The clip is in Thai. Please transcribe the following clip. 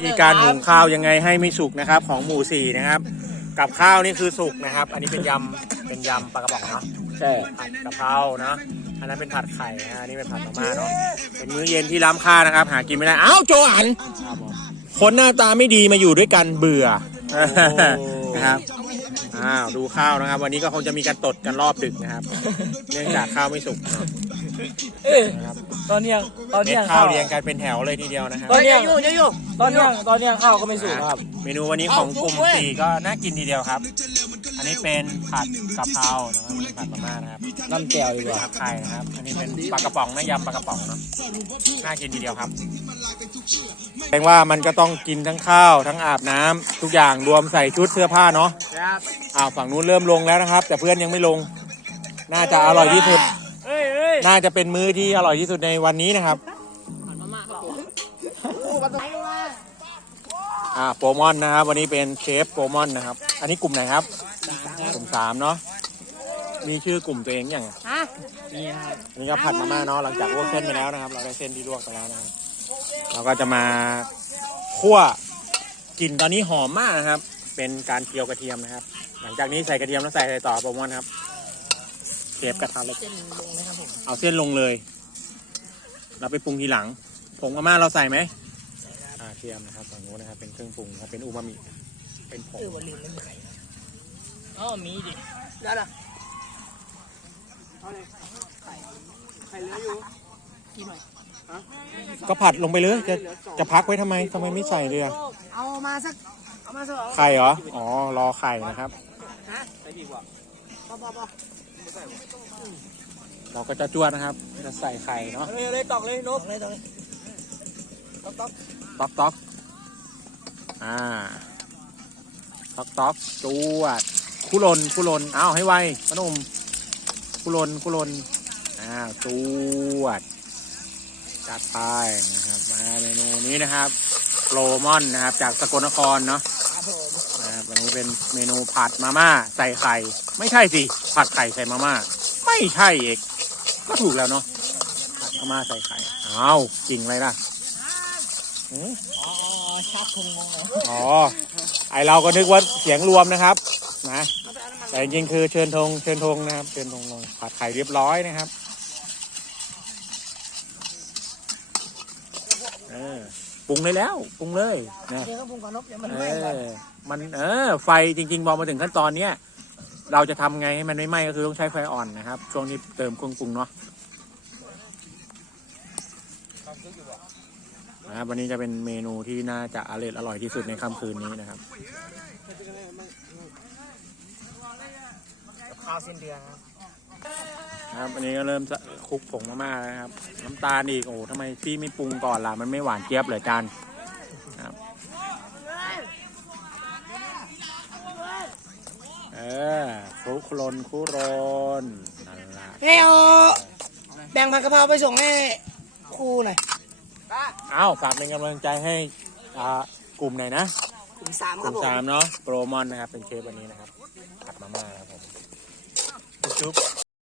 วิธีการหุงข้าวยังไงให้ไม่สุกนะครับ ของหมู่สี่นะครับ กับข้าวนี่คือสุกนะครับ อันนี้เป็นยำเป็นยำปลากระป๋องเนาะใช่ผัดกะเพราเนาะอันนั้นเป็นผัดไข่นะอันนี้เป็นผัดมาม่าเนาะเป็นมื้อเย็นที่ล้ำค่านะครับ หากินไม่ได้อ้าวโจอันคนหน้าตาไม่ดีมาอยู่ด้วยกันเบื่อนะครับอ้าวดูข้าวนะครับ วันนี้ก็คงจะมีการตดกันรอบดึกนะครับ เนื่องจากข้าวไม่สุก เนอะเอ้ยนะครับตอนเนี้ยงตอนเม็เนี้ดยงข้าวเรียงกันเป็นแถวเลยทีเดียวนะครับ ตอนเนี้ยงอยู่เดี๋ยวอยู่ ตอนเนี้ยงตอนเนี้ยงข้าวก็ไม่สุกครับ เมนูวันนี้ของกลุ่มสี่ก็น่ากินทีเดียวครับ อันนี้เป็นผัดกะเพรานะครับเป็นผัดมาม่านะครับน้ำแจ่วดีกว่า ผัดไข่นะครับ อันนี้เป็นปลากระป๋องนะยำปลากระป๋องเนาะน่ากินทีเดียวครับแปลว่ามันก็ต้องกินทั้งข้าวทั้งอาบน้ำทุกอย่างรวมใส่ชุดเสื้อผ้าเนาะ ครับอ้าวฝั่งนู้นเริ่มลงแล้วนะครับ แต่เพื่อนยังไม่ลง น่าจะอร่อยที่สุดเอ้ยเอ้ย น่าจะเป็นมื้อที่อร่อยที่สุดในวันนี้นะครับอ่าโปรมอนนะครับ วันนี้เป็นเชฟโปรมอนนะครับ อันนี้กลุ่มไหนครับกลุ่มสามเนาะมีชื่อกลุ่มตัวเองยังฮะนี่ครับอันนี้ก็ผัดมาม่าเนาะหลังจากลวกเส้นไปแล้วนะครับ เราได้เส้นที่ลวกไปแล้วนะครับเราก็จะมาคั่วกลิ่นตอนนี้หอมมากนะครับ เป็นการเจียวกระเทียมนะครับ หลังจากนี้ใส่กระเทียมแล้วใส่อะไรต่อโปรมอนครับ เชฟกระทะเล็ก เส้นลงเลยครับผมเอาเส้นลงเลย เราไปปรุงทีหลัง ผงมาม่าเราใส่ไหมอ่าเทียมนะครับฝั่งนู้นนะครับ เป็นเครื่องปรุงครับเป็นอูมามิ เป็นผง เออวันลืมไม่มีไข่นะอ๋อมีดิได้ละเอาเลยไข่ไข่เหลืออยู่กี่หน่อยก็ผัดลงไปเลย จะจะพักไว้ทำไมทำไมไม่ใส่เลยอะเอามาสัก เอามาสักสองไข่เหรอ อ๋อ รอไข่นะครับ ฮะใส่ดีกว่า พอพอพอเราก็จะจวดนะครับจะใส่ไข่เนาะเลยเลยตอกเลยนตกกเลยตกเลยต๊อกต๊อกต๊อกต๊อกอ่าต๊อกต๊อกจวดคุลนคุลนอ้าวให้ไวพนุ่มคุลนคุลนอ้าวจวดจัดไปนะครับ มาเมนูนี้นะครับ โปรมอนนะครับ จากสกลนครเนาะครับผมนะครับวันนี้เป็นเมนูผัดมาม่าใส่ไข่ ไม่ใช่สิ ผัดไข่ใส่มาม่า ไม่ใช่เอกก็ถูกแล้วเนาะผัดมาม่าใส่ไข่อ้าวจริงเลยล่ะอ๋อชอบคงงงเลยอ๋อไอเราก็นึกว่าเสียงรวมนะครับ นะแต่จริงๆคือเชิญธงเชิญธงนะครับ เชิญธงลงผัดไข่เรียบร้อยนะครับ เออ ปรุงเลยแล้วปรุงเลยนะเดี๋ยวก็ปรุงก่อนนกเดี๋ยวมันเอไหม้ก่อนอมันเออไฟจริงๆพอมาถึงขั้นตอนเนี้ยเราจะทำไงให้มันไม่ไหม้ก็คือต้องใช้ไฟอ่อนนะครับ ช่วงนี้เติมเครื่องปรุงเนาะนะครับวันนี้จะเป็นเมนูที่น่าจะอร่อยอร่อยที่สุดในค่ำคืนนี้นะครับ ข้าวเส้นเดือนครับ ครับอันนี้ก็เริ่มจะคลุกผงมาม่าแล้วนะครับ น้ำตาลอีกโอ้โหทำไมพี่ไม่ปรุงก่อนล่ะมันไม่หวานเจี๊ยบเลยจานครับ เออคลุกโคลนคลุกโรนนั่นละเฮ้ยเอาแบ่งผักกะเพราไปส่งให้ครูหน่อยเอ้าฝากเป็นกำลังใจให้อ่ากลุ่มไหนนะกลุ่มสามกครับลุ่มผมสามเนาะโปรมอนนะครับเป็นเชฟวันนี้นะครับผัดมาม่าครับผมจุ๊บ